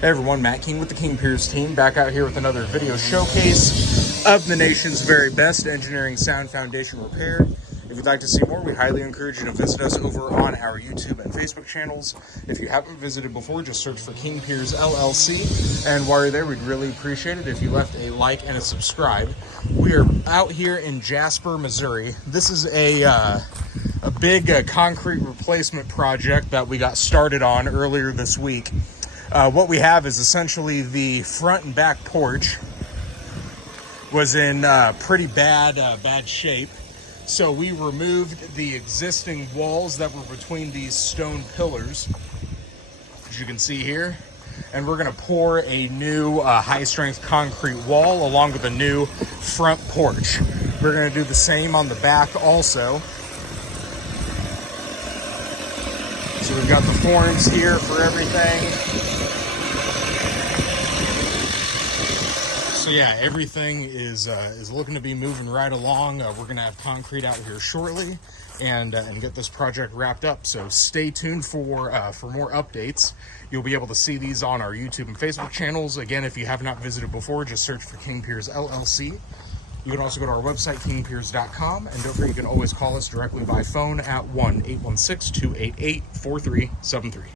Hey everyone, Matt King with the King Piers team, back out here with another video showcase of the nation's very best engineering sound foundation repair. If you'd like to see more, we highly encourage you to visit us over on our YouTube and Facebook channels. If you haven't visited before, just search for King Piers LLC. And while you're there, we'd really appreciate it if you left a like and a subscribe. We are out here in Jasper, Missouri. This is a big concrete replacement project that we got started on earlier this week. What we have is essentially the front and back porch was in pretty bad shape. So we removed the existing walls that were between these stone pillars, as you can see here. And we're gonna pour a new high-strength concrete wall along with a new front porch. We're gonna do the same on the back also. So we've got the forms here for everything. So yeah, everything is looking to be moving right along. We're gonna have concrete out here shortly and get this project wrapped up. So stay tuned for more updates. You'll be able to see these on our YouTube and Facebook channels. Again, if you have not visited before, just search for King Piers LLC. You can also go to our website, kingpiers.com, and don't forget you can always call us directly by phone at 1-816-288-4373.